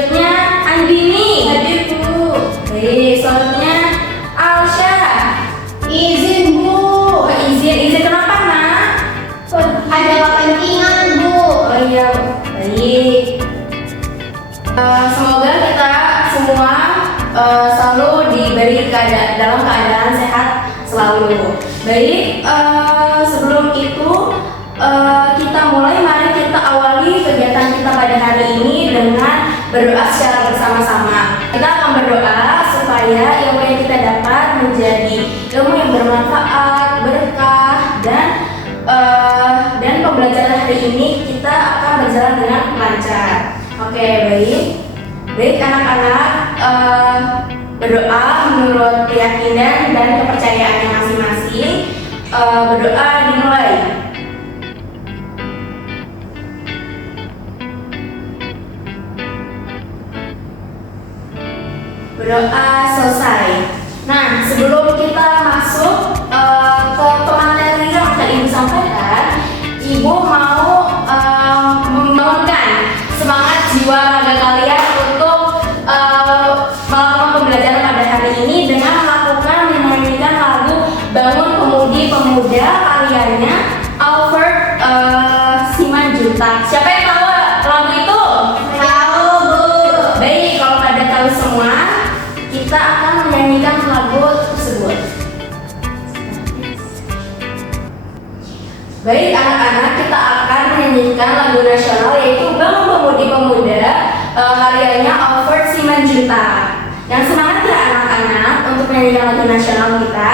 Selanjutnya Andini. Hadir Bu. Baik, selanjutnya Alsya. Izin Bu. Oh, izin kenapa nak? Ada kepentingan Bu. Oh iya, baik. Semoga kita semua selalu diberi dalam keadaan sehat selalu. Baik, sebelum itu kita mulai, mari kita awali kegiatan kita pada hari ini dengan berdoa secara bersama-sama. Kita akan berdoa supaya ilmu yang kita dapat menjadi ilmu yang bermanfaat, berkah, dan pembelajaran hari ini kita akan berjalan dengan lancar. Oke, baik anak-anak, berdoa menurut keyakinan dan kepercayaannya masing-masing. Berdoa dimulai. Berdoa selesai. Nah, sebelum kita masuk ke pemateri yang akan Ibu sampaikan, Ibu mau membangunkan semangat jiwa raga kalian untuk melakukan pembelajaran pada hari ini dengan menyanyikan lagu Bangun Pemudi Pemuda karyanya Alfred Simanjuntak. Siapa yang tahu lagu itu? Tahu Bu. Baik, kalau pada tahu semua, kita akan menyanyikan lagu tersebut. Baik anak-anak, kita akan menyanyikan lagu nasional yaitu Bangun Pemudi Pemuda karyanya Alfred Simanjuntak. Yang semangat ya anak-anak untuk menyanyikan lagu nasional kita.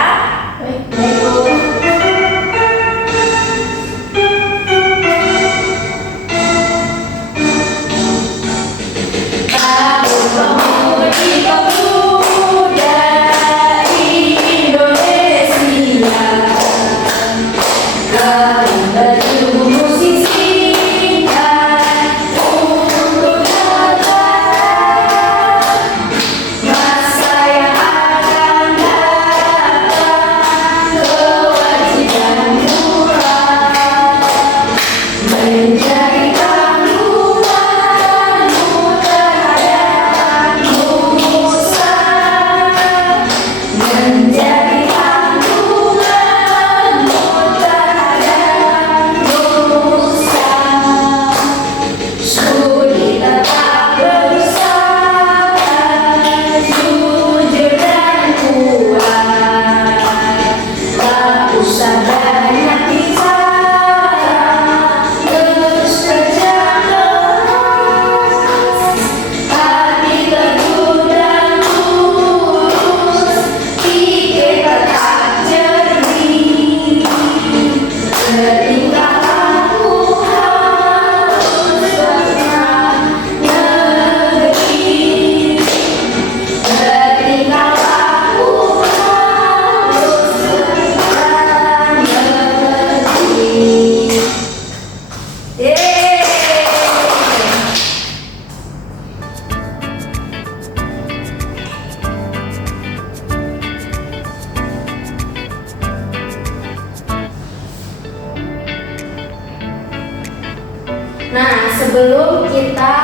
Nah, sebelum kita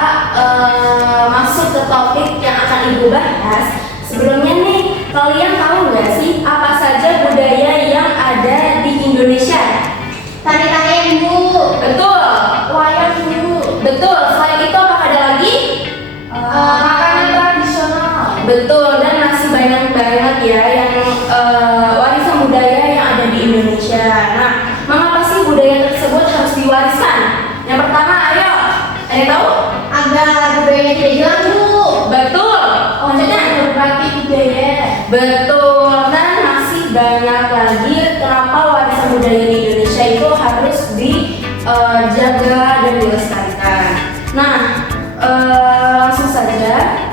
masuk ke topik yang akan Ibu bahas, sebelumnya nih, kalian tahu nggak sih apa saja budaya yang ada di Indonesia? Tari-tarian Bu. Betul. Wayang Bu. Betul. Selain itu apa ada lagi? Makanan tradisional. Betul, dan masih banyak banget ya yang warisan budaya yang ada di Indonesia. Nah, mengapa sih budaya tersebut harus diwariskan? Yang pertama, ayo, ada yang tahu? Agar budayanya tidak hilang Bu. Betul. Maksudnya berbagi budaya. betul. Dan masih banyak lagi kenapa warisan budaya di Indonesia itu harus dijaga dan dilestarikan. Nah, langsung saja.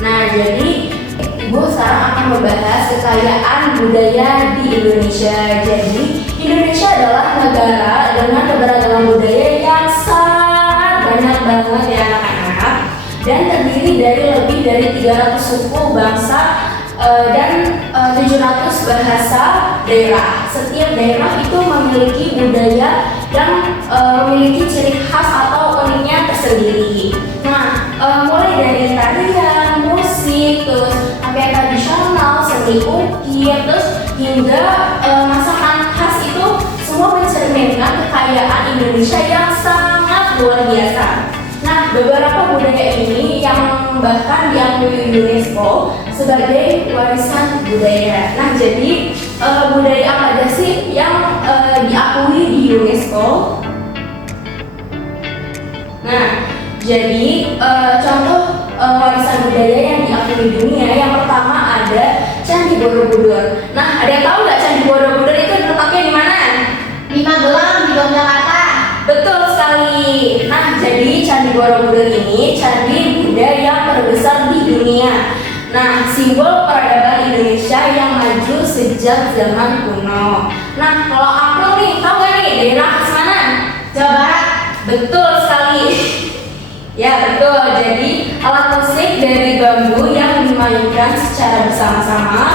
Nah, jadi Ibu sekarang akan membahas kekayaan budaya di Indonesia. Jadi, Indonesia adalah negara dengan keberagaman budaya yang sangat banyak banget ya anak-anak, dan terdiri dari lebih dari 300 suku, bangsa, dan 700 bahasa daerah. Setiap daerah itu memiliki budaya yang memiliki ciri khas atau uniknya tersendiri. mulai dari tarian, musik, terus pakaian tradisional, seni ukir, terus hingga masakan khas itu semua mencerminkan kekayaan Indonesia yang sangat luar biasa. Nah, beberapa budaya ini yang bahkan diakui UNESCO sebagai warisan budaya. Nah, jadi budaya apa aja sih yang diakui di UNESCO? Nah, jadi contoh warisan budaya yang diakui di dunia yang pertama ada Candi Borobudur. Nah, ada yang tahu nggak Candi Borobudur itu letaknya di mana? Di Magelang, di Yogyakarta. Betul sekali. Nah, jadi Candi Borobudur ini candi Buddha yang terbesar di dunia. Nah, simbol peradaban Indonesia yang maju sejak zaman kuno. Nah, kalau aku nih, tahu nggak nih daerah khas mana? Jawa Barat. Betul sekali. Ya, betul. Jadi alat musik dari bambu yang dimainkan secara bersama-sama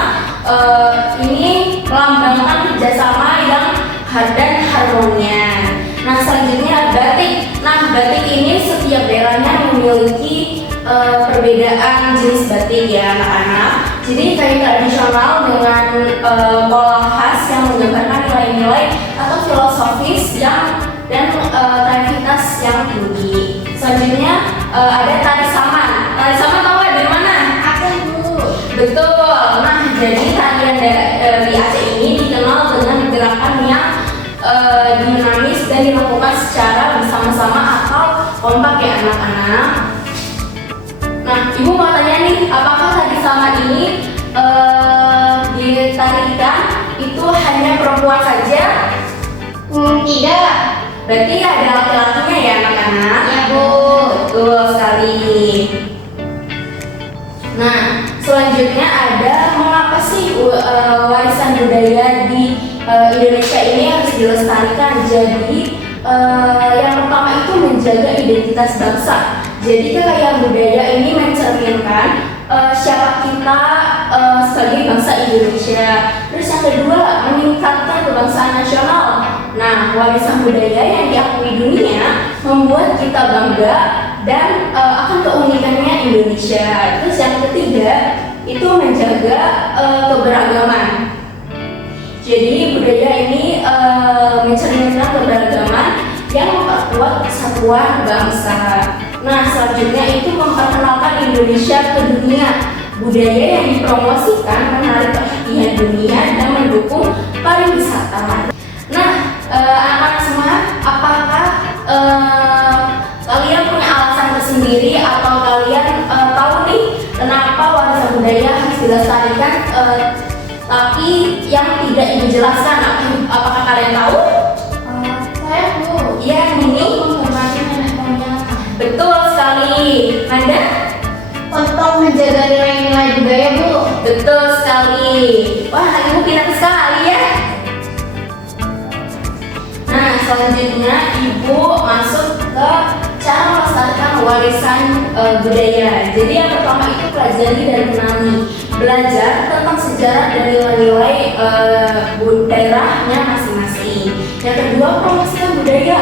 ini melambangkan kerjasama yang dan harmonia. Nah, selanjutnya batik. Nah, batik ini setiap daerahnya memiliki perbedaan jenis batik ya anak-anak. Jadi kain tradisional dengan pola khas yang menggambarkan nilai-nilai atau filosofis yang dan kreativitas yang tinggi. Selanjutnya ada tari saman. Tari saman tahu nggak dari mana? Aceh, Bu. Betul. Nah, jadi tarian di Aceh ini dikenal dengan gerakan yang dinamis dan dilakukan secara bersama-sama atau kompak ya anak-anak. Nah, ibu mau tanya nih, apakah tari saman ini ditarikan itu hanya perempuan saja? Tidak. Berarti ada laki-lakinya ya anak-anak? Ya, Bu. Betul sekali. Nah, selanjutnya ada mengapa sih warisan budaya di Indonesia ini harus dilestarikan. Jadi yang pertama itu menjaga identitas bangsa. Jadi kekayaan budaya ini mencerminkan siapa kita sebagai bangsa Indonesia. Terus yang kedua, meningkatkan kebangsaan nasional. Nah, warisan budaya yang diakui dunia membuat kita bangga dan akan keunikannya Indonesia. Terus yang ketiga, itu menjaga keberagaman. Jadi budaya ini mencerminkan keberagaman yang memperkuat kesatuan bangsa. Nah, selanjutnya itu memperkenalkan Indonesia ke dunia. Budaya yang dipromosikan menarik perhatian dunia dan mendukung pariwisata. Nah, anak-anak semua, apakah kalian punya alasan tersendiri atau kalian tahu nih kenapa warisan budaya harus dilestarikan tapi yang tidak ibu jelaskan? Apakah kalian tahu? Saya, Bu. Iya, ini Menghormati nenek moyang. betul sekali. Nanda? Untuk menjaga nilai-nilai budaya, Bu. Betul sekali. Wah, ibu pintar sekali ya. Nah, selanjutnya ibu masuk ke cara melestarikan warisan budaya. Jadi yang pertama itu pelajari dan kenali. Belajar tentang sejarah dan nilai-nilai daerahnya masing-masing. Yang kedua, promosikan budaya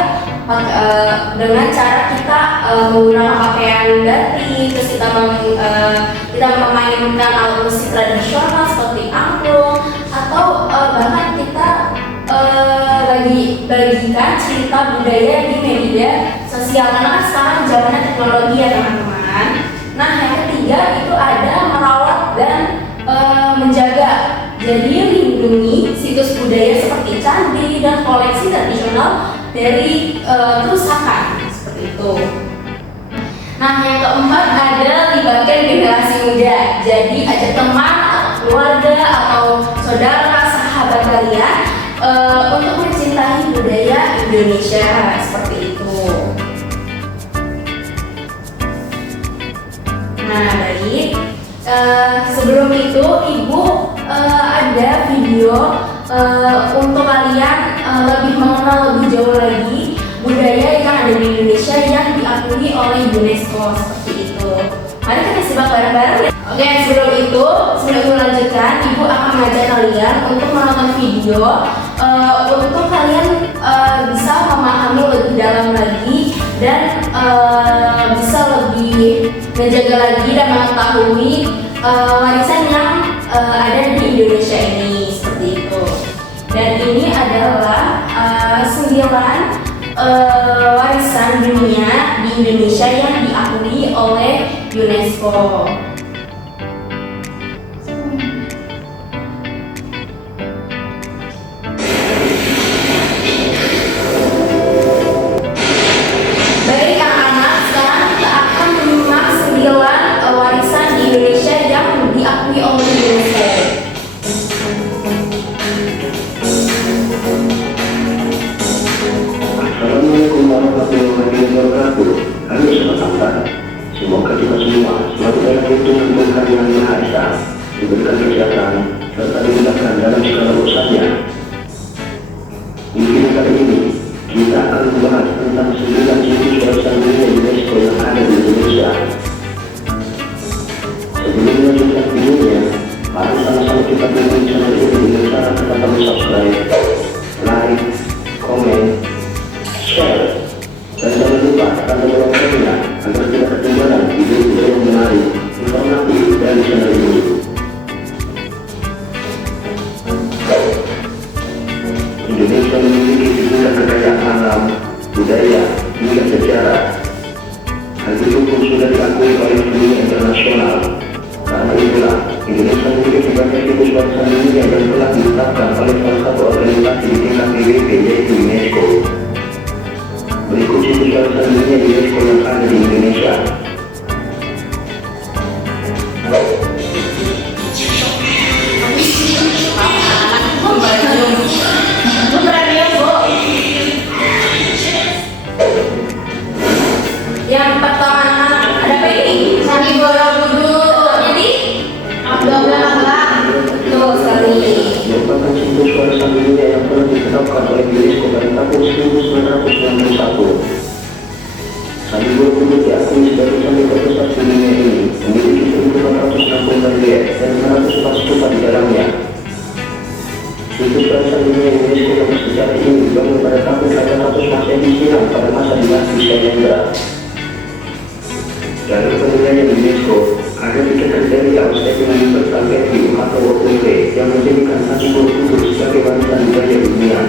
dengan cara kita menggunakan pakaian batik, terus kita memainkan alat musik tradisional seperti angklung, atau bahkan kita bagikan cerita budaya di media sosial, karena kan sekarang zamannya teknologi ya teman-teman. Nah, yang ketiga itu ada merawat dan menjaga. Jadi lindungi situs budaya seperti candi dan koleksi tradisional dari kerusakan seperti itu. Nah, yang keempat ada libatkan generasi muda. Jadi ajak teman atau keluarga atau saudara sahabat kalian untuk mencintai budaya Indonesia seperti itu. Nah, baik. Sebelum itu ibu ada video untuk kalian lebih mengenal lebih jauh lagi budaya yang ada di Indonesia yang diakui oleh UNESCO seperti itu. Mari kita simak bareng-bareng ya. Oke, sebelum ibu lanjutkan, ibu akan mengajak kalian untuk menonton video untuk kalian bisa memahami lebih dalam lagi dan bisa lebih menjaga lagi dan mengetahui warisan yang ada di Indonesia ini, seperti itu. Dan ini adalah 9 warisan dunia di Indonesia yang diakui oleh UNESCO. Baik anak-anak, sekarang kita akan menyimak 9 warisan di Indonesia yang diakui oleh UNESCO. Assalamualaikum warahmatullahi wabarakatuh. Halo sahabat, semoga kita semua selalu dalam lindungan Tuhan yang Maha Esa, diberikan kesehatan serta dimudahkan dalam segala urusannya. Di video kali ini kita akan membahas tentang 9 situs warisan dunia UNESCO yang ada di Indonesia. Sebelum melanjutkan videonya, mari sama-sama kita dukung channel ini dengan cara tekan tombol subscribe, like, komen, share, dan jangan lupa tekan tombol loncengnya agar tidak ketinggalan video-video yang menarik, informatif dari channel ini. Indonesia memiliki sejumlah kekayaan alam, budaya, hingga sejarah. Hal itu pun sudah diakui oleh dunia internasional. Karena itulah, Indonesia memiliki banyak situs warisan dunia yang telah ditetapkan oleh salah satu organisasi di tingkat PBB, yaitu UNESCO. Berikut situs warisan dunia UNESCO yang ada di Indonesia. Yang pertama ada apa ini? Candi Borobudur. Jadi Tuh sekali. Merupakan situs warisan dunia yang telah ditetapkan oleh UNESCO pada tahun 1991. Candi Borobudur diakui sebagai candi terbesar di dunia ini, memiliki 1.460 relief dan 504 stupa di dalamnya. Situs warisan dunia UNESCO yang bersejarah ini dibangun pada tahun 800 Masehi silam pada masa dinasti Syailendra. Dalam penilaian UNESCO, ada 3 kriteria statement value atau WOP yang menjadikan Candi Borobudur sebagai warisan budaya dunia.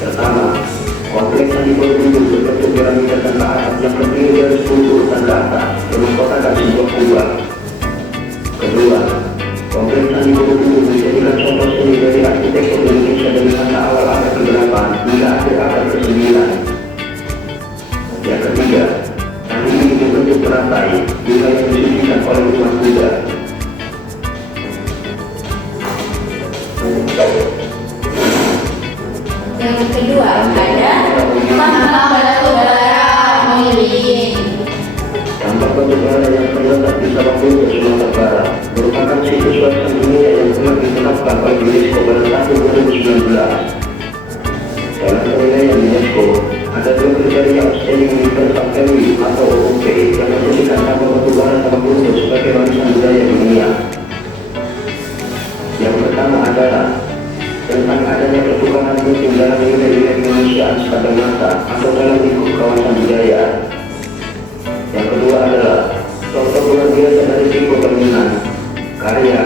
Pertama, kompleks Candi Borobudur berbentuk piramida tanpa atap yang terdiri dari 10 urutan ke atas, bermengkotakan sebuah kubah. Kedua, kompleks Candi Borobudur menjadikan contoh seni dari arsitektur Indonesia dari masa awal abad ke-8 hingga akhir abad ke-9. Yang ketiga, candi ini berbentuk teratai, juga yang disucikan oleh umat Buddha. yang kedua ada Tambang batu bara Moiling. Tambang batu bara yang terletak di Sawah-Lunto, Sumatera Barat, merupakan situs warisan dunia yang telah ditetapkan oleh UNESCO pada tahun 2019. Dalam penilaian UNESCO, ada 2 kriteria outstanding universal value atau OUP yang menjadikan tambang batu bara Sawah-Lunto sebagai warisan budaya dunia. Yang pertama adalah tentang adanya pertukaran penting dalam nilai-nilai kemanusiaan sepanjang masa atau dalam lingkup kawasan budaya. Yang kedua adalah contoh luar biasa dari segi bangunan, karya,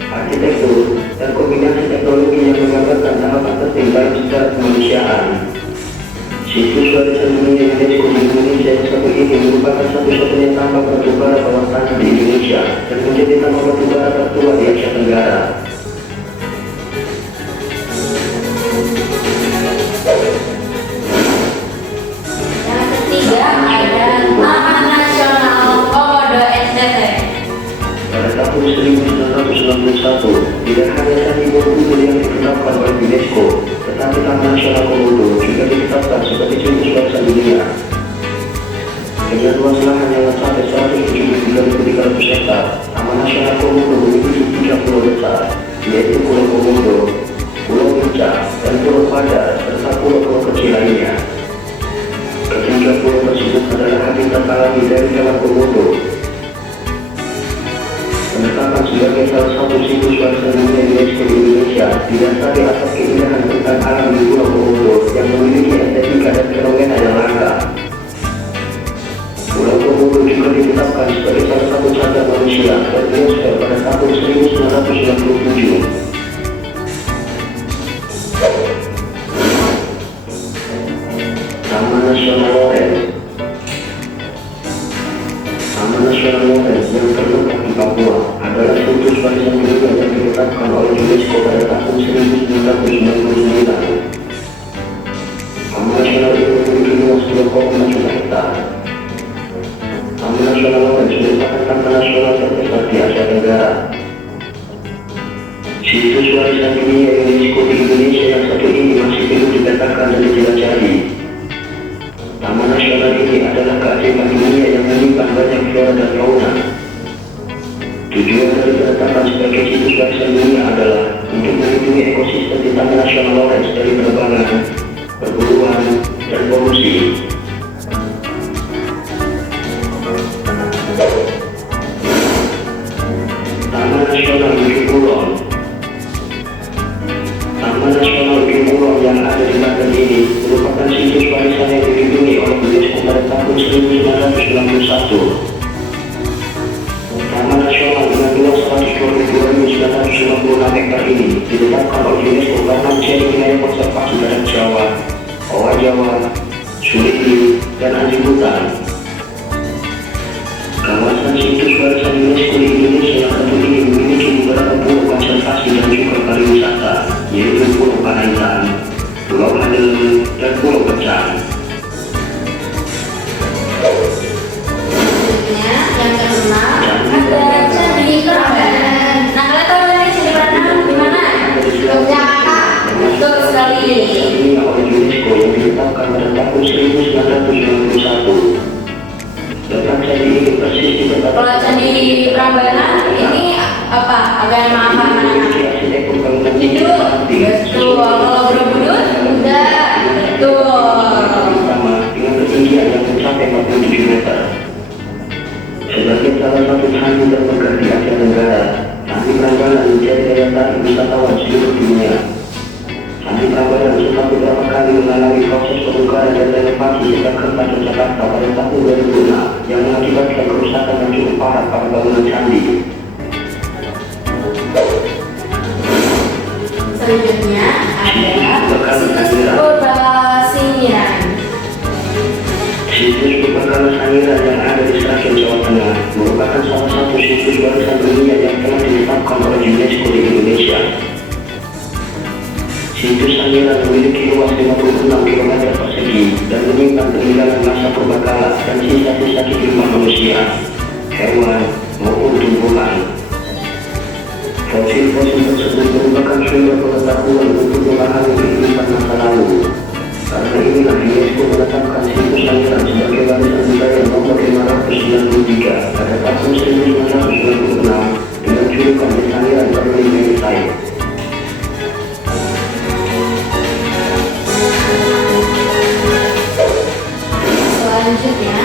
arsitektur, dan kombinasi teknologi yang menggambarkan tahapan penting dalam sejarah kemanusiaan. Situs warisan dunia UNESCO di Indonesia yang satu ini merupakan satu-satunya tambang batu bara bawah tanah di Indonesia dan menjadi tambang batu bara tertua di Asia Tenggara. yang ketiga ada Taman Nasional Komodo NTT. Pada tahun 1991, tidak hanya Candi Borobudur yang ditetapkan oleh UNESCO, tetapi Taman Nasional Komodo juga ditetapkan sebagai situs warisan dunia. Dengan luas lahan yang mencapai 173.300 hektar, Taman Nasional Komodo memiliki 3 pulau besar, yaitu Pulau Komodo, Pulau Rinca, dan Pulau Padar, serta pulau-pulau kecil lainnya. Ketiga pulau tersebut adalah habitat alami dari hewan Komodo. Penetapan sebagai salah satu situs warisan dunia UNESCO di Indonesia didasari atas keindahan hutan alam di Pulau Komodo yang memiliki estetika dan fenomena yang langka. Komodo juga ditetapkan sebagai salah satu cagar manusia dan biosfer pada tahun 1997. Taman Nasional Lawrence. Taman Nasional Lawrence yang terletak di Papua adalah situs warisan dunia yang ditetapkan oleh UNESCO pada tahun 1999. Taman Nasional ini memiliki luas 2,4 hektar. Taman Nasional Lawrence merupakan taman nasional terbesar di Asia Tenggara. Situs warisan dunia UNESCO di Indonesia yang satu ini masih belum dipetakan dan dijelajahi. Taman nasional ini adalah keajaiban dunia yang menyimpan banyak flora dan fauna. Tujuan dari penetapan sebagai situs warisan dunia adalah untuk melindungi ekosistem di Taman Nasional Lawrence dari penerbangan, perburuan, dan polusi. Taman Nasional Ujung Kulon. Taman Nasional Ujung Kulon yang ada di Banten ini merupakan situs warisan yang dilindungi oleh UNESCO pada tahun 1991. Taman Nasional dengan luas 122.956 hektar ini ditetapkan oleh UNESCO karena menjadi wilayah konservasi badak Jawa, owa Jawa, sulitli, dan anjing hutan. Kawasan situs warisan UNESCO di Indonesia yang satu ini memiliki beberapa pulau konservasi dan juga pariwisata, yaitu Pulau Panaitan, Pulau Handeuleum, dan Pulau Pecang. Selanjutnya yang keenam ada Candi Prambanan. Nah, kalian tahu dari Candi Prambanan di mana? Yogyakarta. Betul sekali. Ini oleh UNESCO yang ditetapkan pada tahun 1991. Letak candi ini persis di tempat. Kalau Candi Prambanan ini apa? Agak mahal. Hidup. Betul. Kalau Borobudur enggak. Betul. Pertama dengan ketinggian yang mencapai 47 meter. Sebagai salah satu candi termegah di Asia Tenggara, Candi Prambanan menjadi daya tarik wisatawan seluruh dunia. Candi Prambanan sempat beberapa kali mengalami proses pembongkaran dan renovasi sejak gempa Yogyakarta pada tahun 2006 yang mengakibatkan kerusakan yang cukup parah pada bangunan candi. Selanjutnya ada situs Purba Singiran. Situs Purba Singiran yang ada di Sragen, Jawa Tengah merupakan salah satu situs warisan dunia yang telah ditetapkan oleh UNESCO di Indonesia. Situs Singiran memiliki luas 56 km persegi dan menyimpan peninggalan masa purbakala dan sisa-sisa kehidupan manusia, hewan, maupun tumbuhan. Fosil-fosil tersebut merupakan sumber pengetahuan untuk memahami kehidupan masa lalu. Karena inilah UNESCO menetapkan situs Singiran sebagai warisan budaya nomor 593 pada tahun 1996 dengan julukan The Singiran Permanent Site. Selanjutnya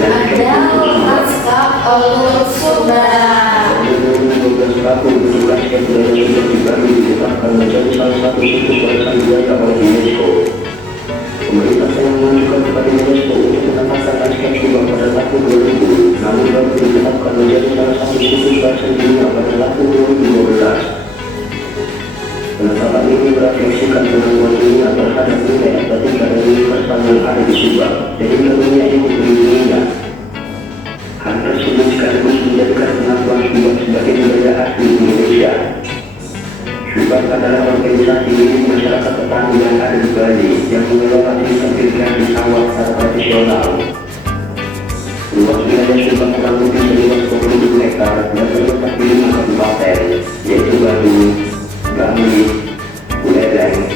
ada Lanskap Alur Sumbar. 2012 tahun petugas budaya Sumber di Bali ditetapkan menjadi salah satu situs warisan budaya oleh UNESCO. Pemerintah telah mengajukan kepada UNESCO untuk menetapkan Lanskap Sumbar pada tahun 2000, namun baru ditetapkan menjadi salah satu situs warisan dunia pada tahun 2012. Penetapan ini merefleksikan pengakuan dunia terhadap nilai estetika dan universal yang ada di Sumbar, sehingga dunia ikut melindunginya. Hal tersebut sekaligus menjadikan pengakuan Sumbar sebagai budaya asli Indonesia. Sumbar adalah organisasi milik masyarakat petani yang ada di Bali yang mengelola sistem irigasi sawah secara tradisional. Luas wilayah Sumbar kurang lebih seluas 22 hektar dan terletak di 5 kabupaten, yaitu Bandung, Bangli, Buleleng,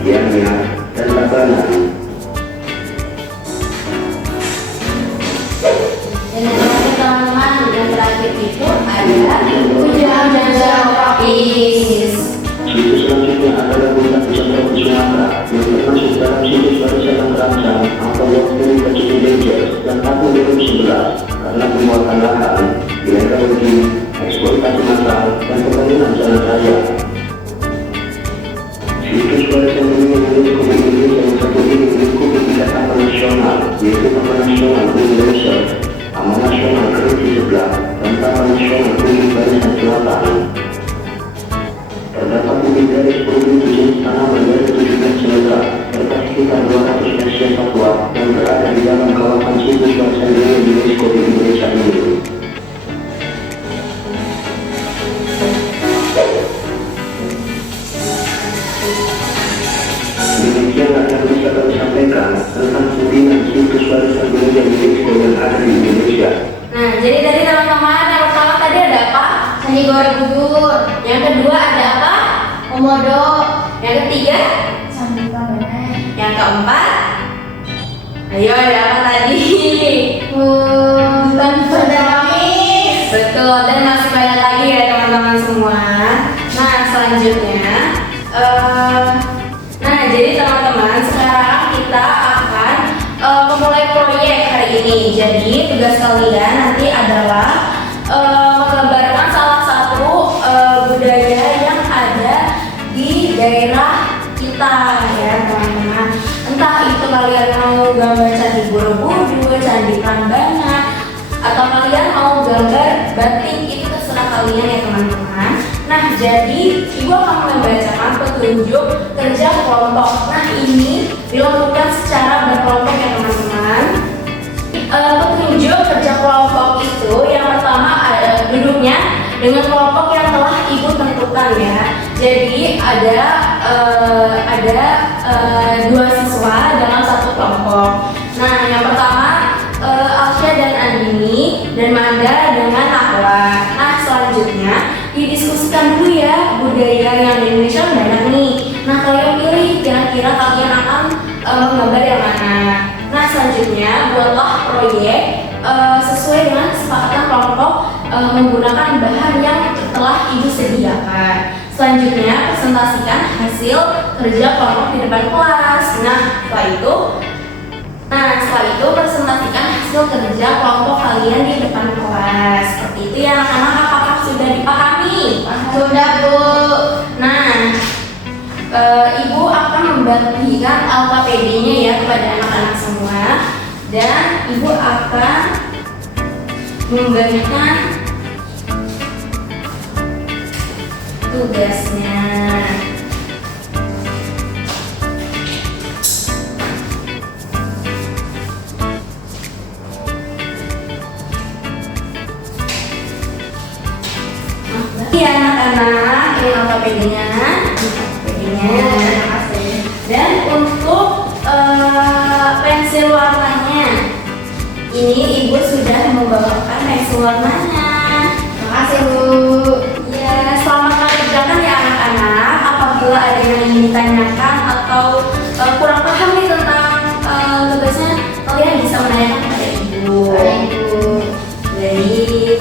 Gianyar, dan Tabanan. Dan yang terakhir teman-teman, yang terakhir itu ada Ujang Janjang Tropis. Situs selanjutnya adalah Puncak Ujang Tropis Sumatera yang termasuk dalam situs warisan yang terancam atau World Heritage Endangered dan tahun 2011 karena pembuatan lahan, illegal logging, eksploitasi massal, dan pembangunan jalan raya. Situs warisan dunia UNESCO di Indonesia yang satu ini mengikuti tiga taman nasional, yaitu Taman Nasional Gunung Leuser, Taman Nasional Kerinci Sebelah, dan Taman Nasional Gunung Barisan Selatan. Terdapat lebih dari 10.000 jenis tanaman dari 17 negara, serta sekitar 200 spesies satwa yang berada di dalam kawasan situs warisan dunia UNESCO di Indonesia ini. Demikianlah yang bisa kami sampaikan tentang 9 situs warisan dunia UNESCO yang ada di Indonesia. Nah, jadi tadi teman-teman yang pertama tadi ada apa? Candi Borobudur, Yang kedua ada apa? Komodo, Yang ketiga? Candi Prambanan, Yang keempat? Ayo, ada apa tadi? Hutan Peramis. Betul, dan masih banyak lagi ya teman-teman semua. Nah, selanjutnya, nah jadi teman-teman sekarang kita akan memulai proyek hari ini. Jadi tugas kalian nanti adalah menggambarkan salah satu budaya yang ada di daerah kita ya teman-teman. Entah itu kalian mau gambar Candi Borobudur, Candi Prambanan, atau kalian mau gambar batik, itu terserah kalian ya teman-teman. Nah, jadi ibu akan membacakan petunjuk kerja kelompok. Nah, ini dilakukan secara berkelompok ya teman-teman. Petunjuk kerja kelompok itu yang pertama duduknya dengan kelompok yang telah ibu tentukan ya. Jadi ada dua siswa dalam satu kelompok. Nah, yang pertama Alsya dan Andini dan Manda dengan Nahwa. Nah, selanjutnya didiskusikan dulu ya budaya yang di Indonesia banyak nih. Nah, kalian pilih kira-kira kalian akan menggambar yang mana. Nah, selanjutnya buatlah proyek sesuai dengan kesepakatan kelompok menggunakan bahan yang telah ibu sediakan. Selanjutnya presentasikan hasil kerja kelompok di depan kelas. Nah, setelah itu presentasikan hasil kerja kelompok kalian di depan kelas. Seperti itu ya anak-anak, apakah sudah dipahami? Sudah, Bu. Nah, ibu akan membagikan LKPD-nya ya kepada anak-anak semua, dan ibu akan membagikan tugasnya. Iya anak-anak, ini LKPD-nya. Terima kasih. Dan untuk pensil warnanya, ini ibu sudah membawakan pensil warnanya. Terima kasih, Bu. Ya, selamat mengerjakan ya anak-anak. Apabila ada yang ingin ditanyakan atau kurang paham nih tentang tugasnya, kalian bisa menanyakan kepada ibu. Baik, Bu. Baik.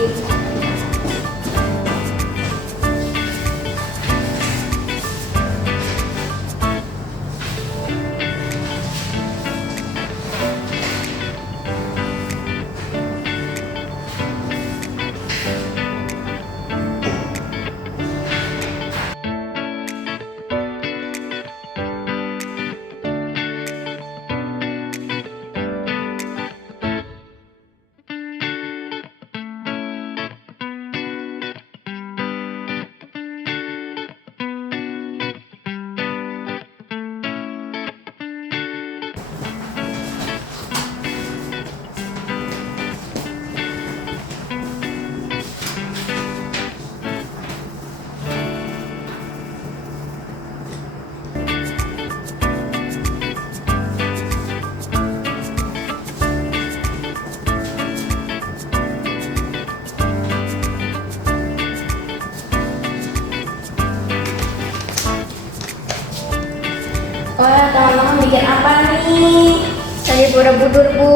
Wah, teman-teman bikin apa nih? Candi Borobudur, Bu.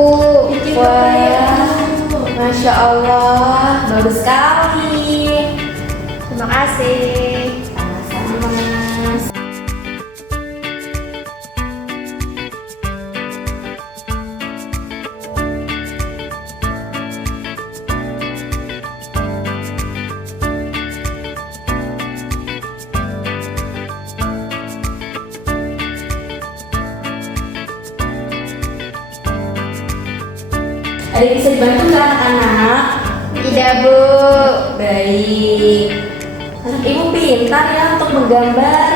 Bikin Wah. apa ya? Masya Allah, bagus sekali. Terima kasih. Sama-sama. Ada yang bisa dibantu nggak anak-anak? Tidak, Bu. Baik. Anak ibu pintar ya untuk menggambar.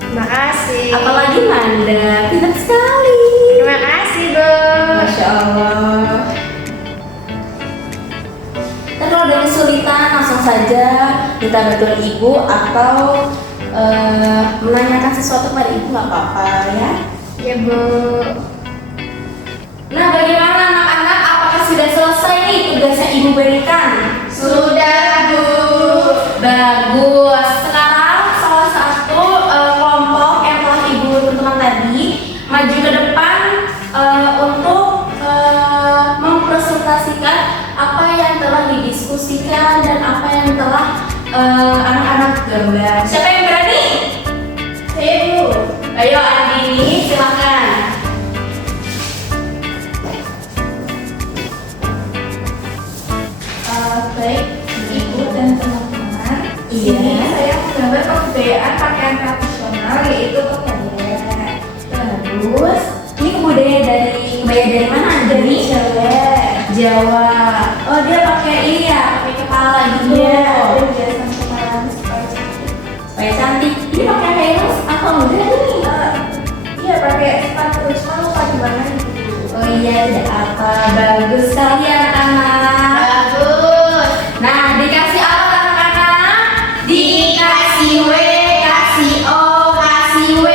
Terima kasih. Apalagi Manda, pintar sekali. Terima kasih, Bu. Masya Allah. Dan kalau ada kesulitan langsung saja minta bantuan ibu atau menanyakan sesuatu pada ibu nggak apa-apa ya. Ya, Bu. Nah, bagaimana anak-anak? Apakah sudah selesai nih tugasnya ibu berikan? Sudah, Bu. Bagus. Sekarang salah satu kelompok yang telah ibu tentukan tadi maju ke depan untuk mempresentasikan apa yang telah didiskusikan dan apa yang telah anak-anak gambar. Siapa yang berani? Saya, Bu. Ayo Andini, silakan. Baik, Ibu dan teman-teman. Iya. Ini saya menggambar kebudayaan pakaian tradisional yaitu kebaya. Bagus. Ini kebaya dari mana? Dari Jawa. Oh, dia pakai ini ya, pakai kepala gitu. Iya, dan biasa kemarin supaya cantik. Supaya cantik. Ini pakai heels atau enggak nih? Iya, pakai sepatu cuma lupa di mana gitu. Oh iya, tidak apa. Bagus sekali anak-anak. Bagus. Nah, dikasih apa anak-anak? Dikasih W, kasih O, kasih W.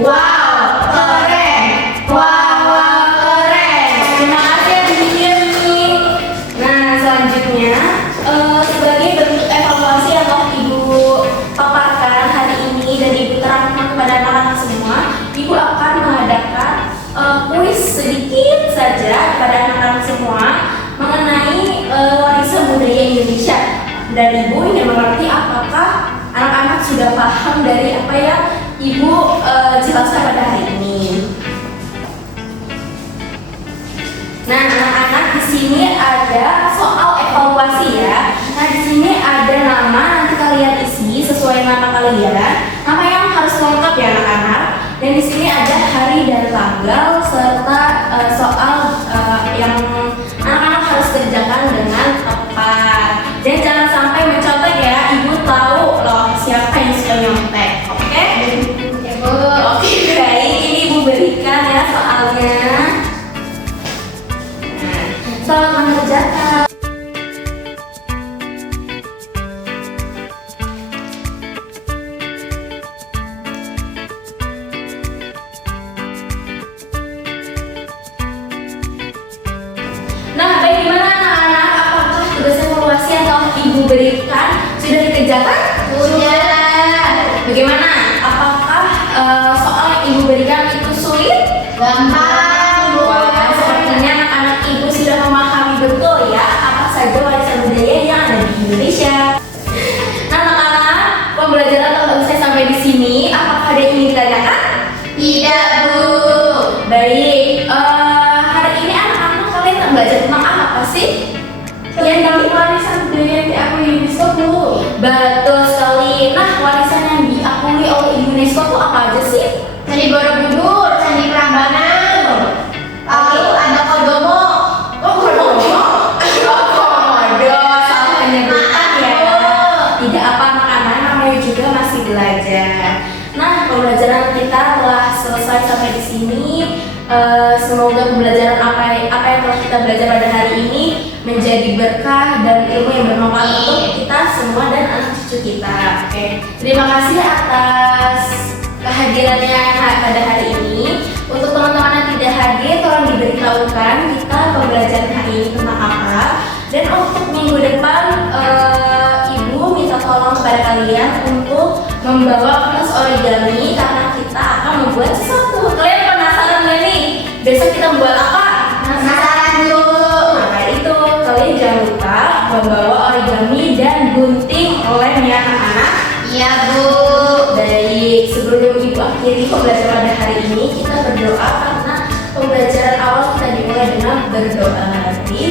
Wow, keren. Wow, keren. Terima kasih ya nih. Nah, selanjutnya sebagai bentuk evaluasi yang telah ibu paparkan hari ini dan ibu terangkan kepada anak-anak semua, ibu akan mengadakan kuis sedikit saja kepada anak-anak semua mengenai warisan budaya Indonesia. Dan ibu ingin mengerti apakah anak-anak sudah paham dari apa yang ibu jelaskan pada hari ini. Nah, anak-anak, di sini ada soal evaluasi ya. Nah, di sini ada nama, nanti kalian isi sesuai nama kalian. Nama yang harus lengkap ya anak-anak. Dan di sini ada hari dan tanggal serta soal yang anak-anak harus kerjakan dengan tepat. Dan jangan sampai mencontek ya. Ibu tahu loh siapa yang suka nyontek. Oke? Ya, Bu. Oke, baik. Ini ibu berikan ya soalnya. Nah, selamat mengerjakan. Nah, bagaimana anak-anak? Apakah tugas evaluasi yang telah ibu berikan sudah dikerjakan? Sudah. Bagaimana? Apakah soal yang ibu berikan itu sulit? Gampang, Bu. Wah, sepertinya anak-anak ibu sudah memahami betul ya apa saja warisan budaya yang ada di Indonesia. Nah, anak-anak, pembelajaran telah selesai sampai di sini. Apakah ada yang ingin ditanyakan? Tidak, Bu. Baik. Hari ini anak-anak kalian belajar tentang apa sih? Tentang warisan budaya yang diakui UNESCO, Bu. Betul sekali. Nah, warisan yang diakui oleh UNESCO itu apa aja sih? Candi Borobudur, Candi Prambanan. Lalu ada Kodomo. Oh, kodomo. Salah penyebutan ya. Tidak apa anak-anak, namanya juga masih belajar. Nah, pembelajaran kita telah selesai sampai di sini. Semoga pembelajaran apa yang telah kita belajar pada hari ini menjadi berkah dan ilmu yang bermanfaat untuk kita semua dan anak cucu kita. Oke, terima kasih atas kehadirannya pada hari ini. Untuk teman-teman yang tidak hadir, tolong diberitahukan kita pembelajaran hari ini tentang apa. Dan untuk minggu depan, ibu minta tolong kepada kalian untuk membawa kelas origami karena kita akan membuat sesuatu. Kalian penasaran nggak nih? Besok kita membuat apa? Penasaran, Bu. Maka itu kalian jangan lupa membawa origami dan gunting lem ya anak-anak. Iya, Bu. Baik, sebelum ibu akhiri pembelajaran pada hari ini, kita berdoa karena pembelajaran awal kita dimulai dengan berdoa. Nanti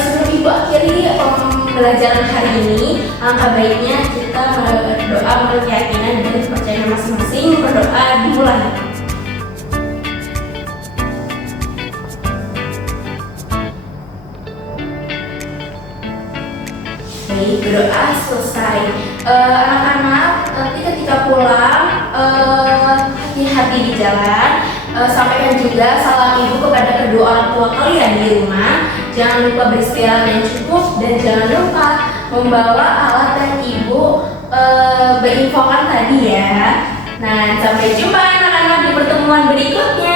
sebelum ibu akhiri pembelajaran hari ini, alangkah baiknya kita berdoa menurut keyakinan dan kepercayaan masing-masing. Berdoa dimulai. baik, berdoa selesai. Anak-anak nanti ketika pulang hati-hati di jalan. Sampaikan juga salam ibu kepada kedua orang tua kalian di rumah. Jangan lupa beristirahat yang cukup dan jangan lupa membawa alat yang ibu berinfokan tadi ya. Nah, sampai jumpa anak-anak di pertemuan berikutnya.